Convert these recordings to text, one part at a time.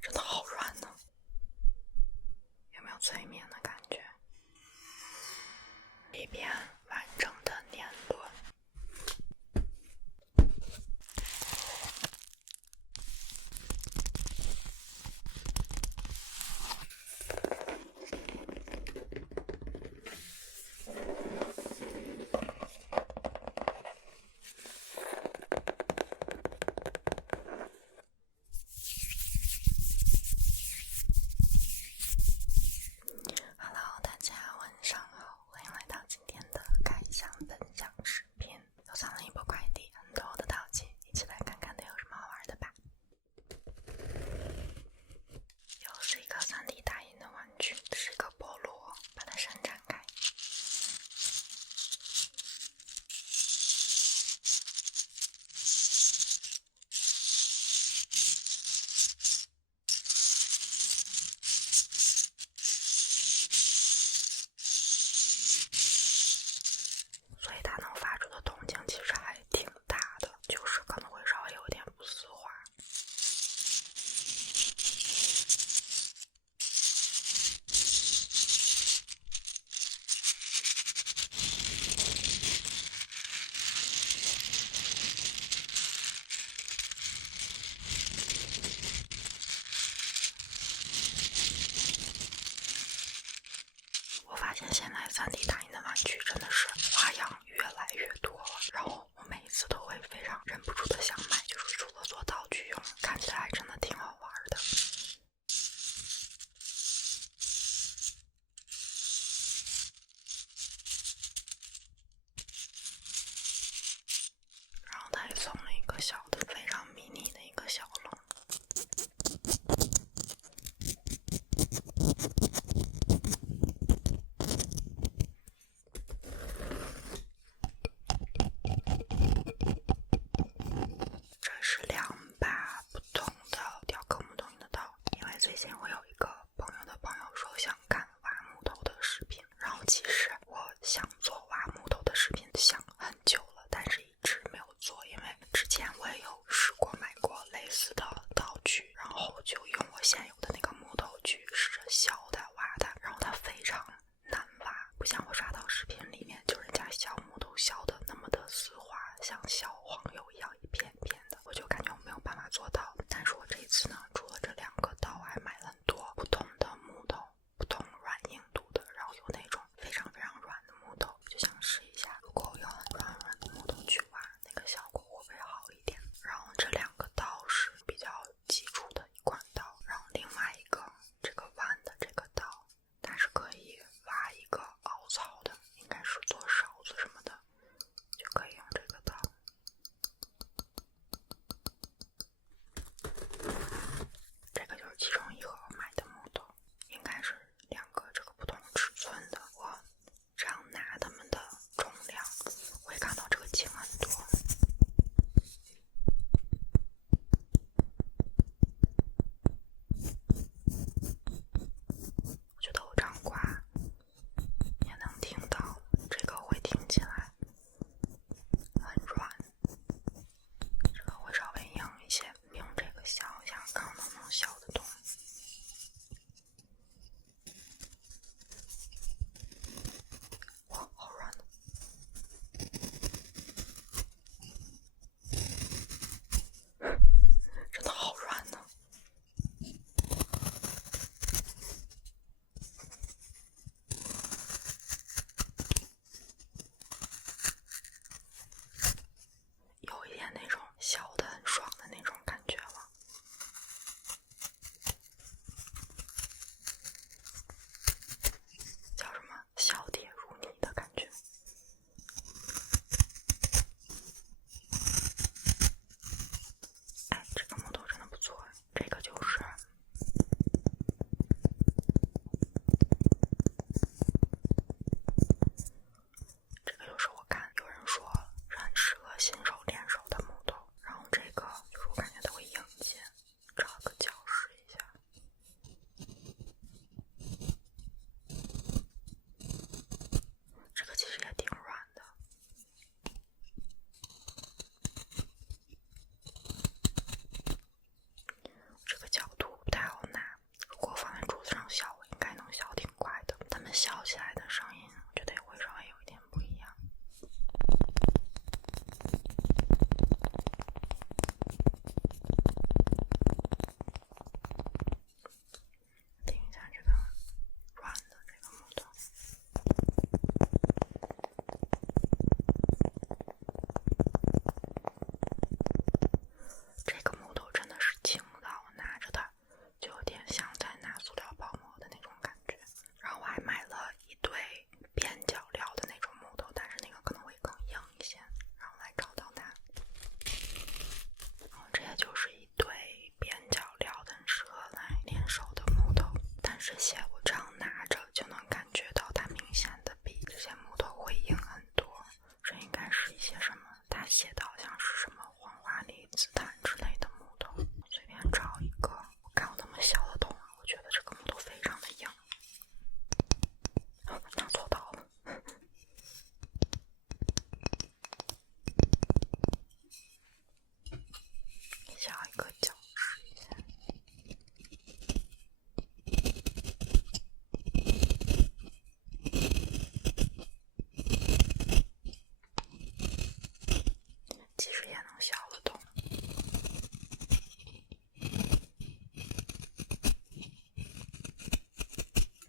真的好软呢，有没有催眠的感觉？一遍完整的年轮。写的好像是什么黄花梨、紫檀之类的木头，随便找一个。我看有那么小的桶，我觉得这个木头非常的硬。拿错刀了。下一个角试一下。其实也能消得动。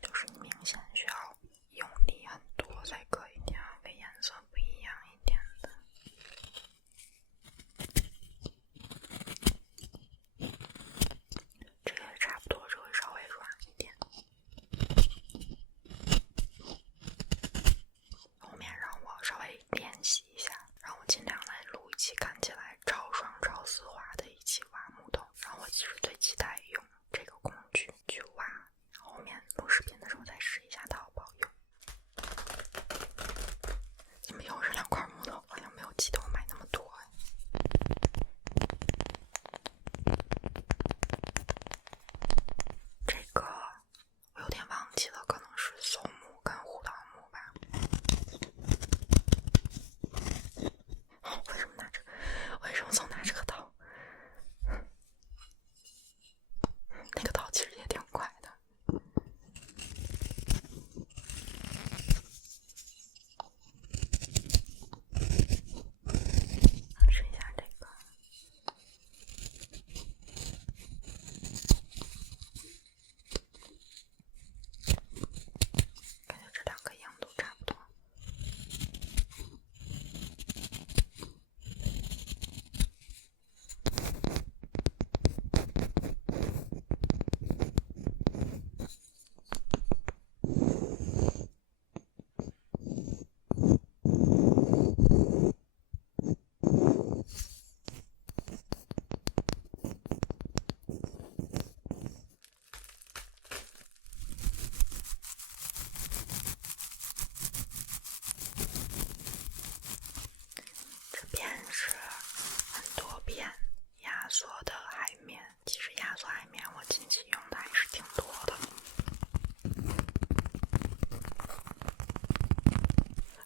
就是你明显需要用力很多才可以，这样跟颜色不一样一点的。这个也差不多，这会稍微软一点。后面让我稍微练习一下，让我尽量来录一期看起来超爽超丝滑的一期挖木头。然后我其实最期待用这个工具去挖，后面录视频的时候再试一下它好不好用。怎么又是2块木头？好像没有记得我买那么多。这个我有点忘记了，可能是松木跟胡桃木吧。为什么总拿这个刀？那个刀其实也挺快的。试一下这个。感觉这2个硬度差不多。这边是很多片压缩的海绵，其实压缩海绵我近期用的还是挺多的。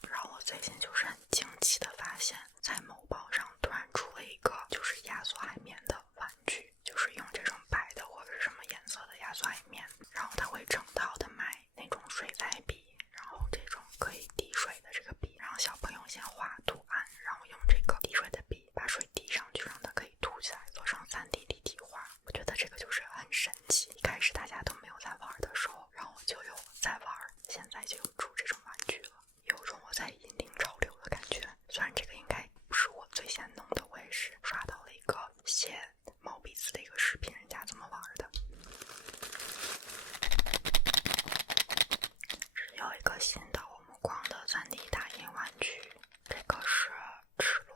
然后我最近就是很惊奇的发现，在某宝上突然出了一个就是压缩海绵的玩具，就是用这种白的或者是什么颜色的压缩海绵，然后它会整套的卖那种水彩笔，然后这种可以滴水的这个笔，然后小朋友先画图案，然后用这个滴水的笔把水滴上去，让它可以凸起来做成3D 立体画。我觉得这个就是很神奇，一开始大家都没有在玩的时候，然后我就有在玩，现在就有出这种玩具了，有种我在引领潮流的感觉。虽然这个应该不是我最先弄的，我也是刷到了一个写毛笔字的一个视频，人家怎么玩的。是有一个新的我们光的3D 打印玩具，这个是赤裸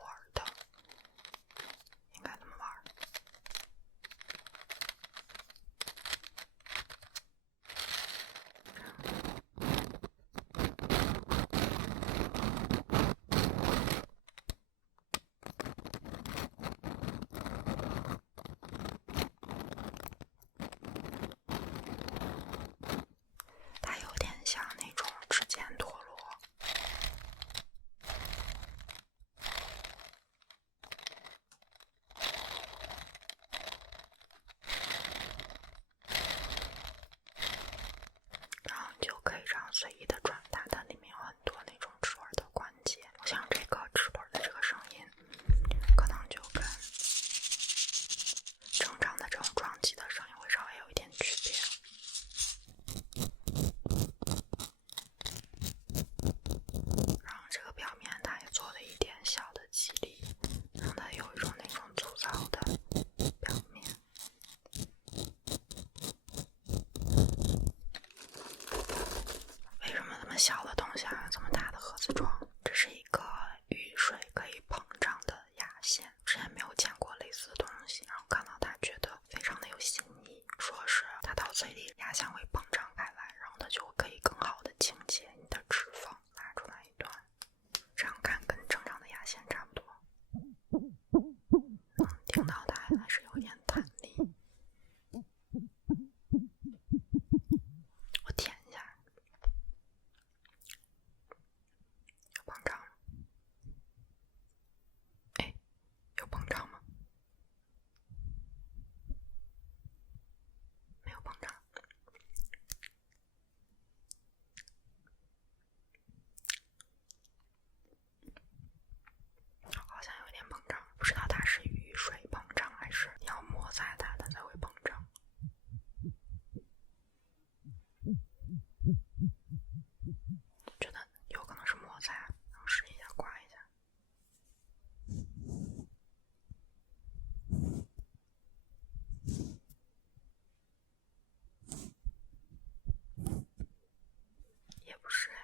不是哎。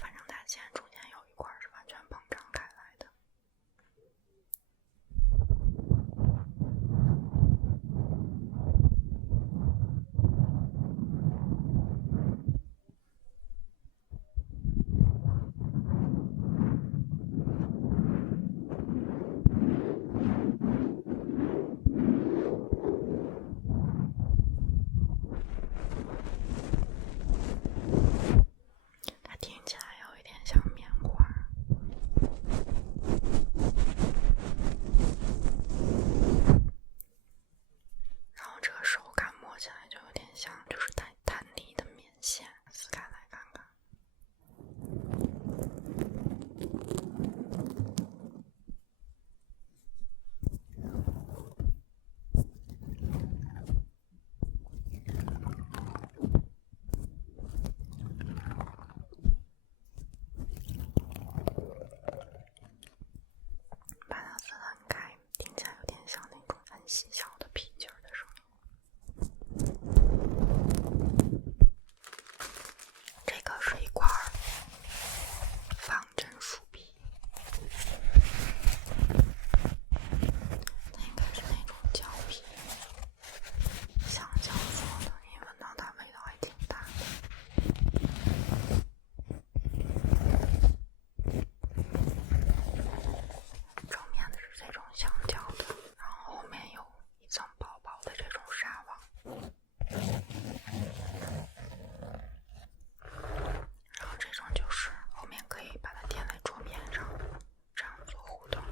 反正它现在中间有一块是完全膨胀开来的。它听起来有一点像棉花。然后这个手感摸起来就有点像就是弹力的棉线，撕开来看看。把它撕得很开，听起来有点像那种很细小的皮筋儿的声音。这个是一块仿真树皮，它应该是那种胶皮，橡胶做的，你闻到它味道还挺大的。正面的是这种橡胶的，然后后面有一层薄薄的这种纱网。然后这种就是后面可以把它垫在桌面上，这样做互动。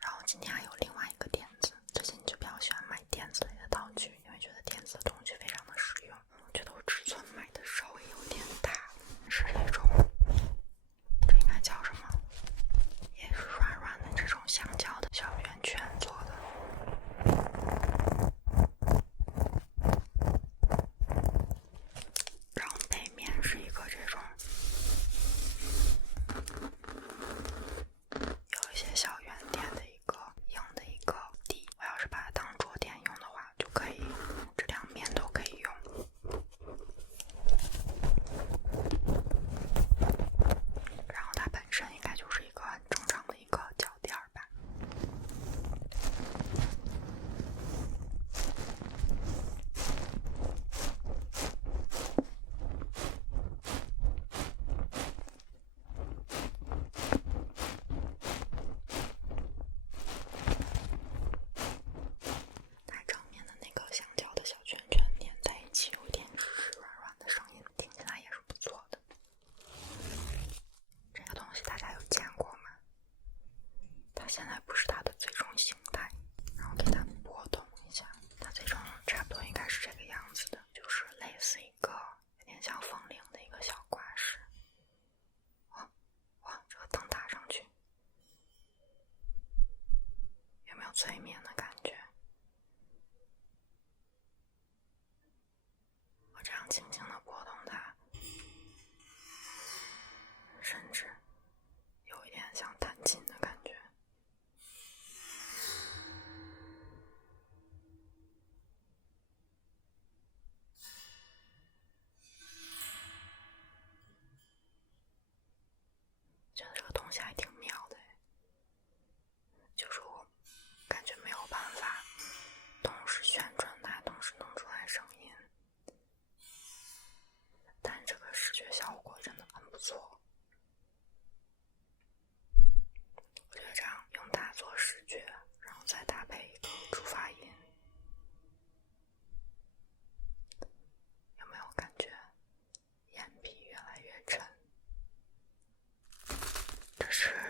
然后今天还有另外一个垫子，最近就比较喜欢买垫子类的道具，因为觉得垫子的道具非常的实用。我觉得我尺寸买的稍微有点大，是这种，这应该叫什么？也是软软的这种橡胶的小圆圈做的。然后背面是一个这种有一些小圆点的一个硬的一个底，我要是把它当桌垫用的话就可以，这两面都可以用。然后它本身应该就是一个很正常的一个脚垫吧。它正面的那个橡胶的小圈圈连在一起，有一点湿湿软软的声音，听起来也是不错的。这个东西大家有见过吗？它现在不是它的最终形态，然后给它拨动一下，它最终差不多应该是这个样子的，就是类似一个有点像风铃的一个小挂饰。哇，这个灯打上去，有没有催眠的感觉？我这样轻轻的拨动它，甚至有一点像弹琴的感觉。觉得这个东西还挺妙的，就是我感觉没有办法同时旋转它，同时弄出来声音，但这个视觉效果真的很不错。我觉得这样用它做视觉，然后再搭配一个触发音，有没有感觉眼皮越来越沉？这是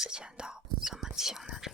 次见到这么轻的这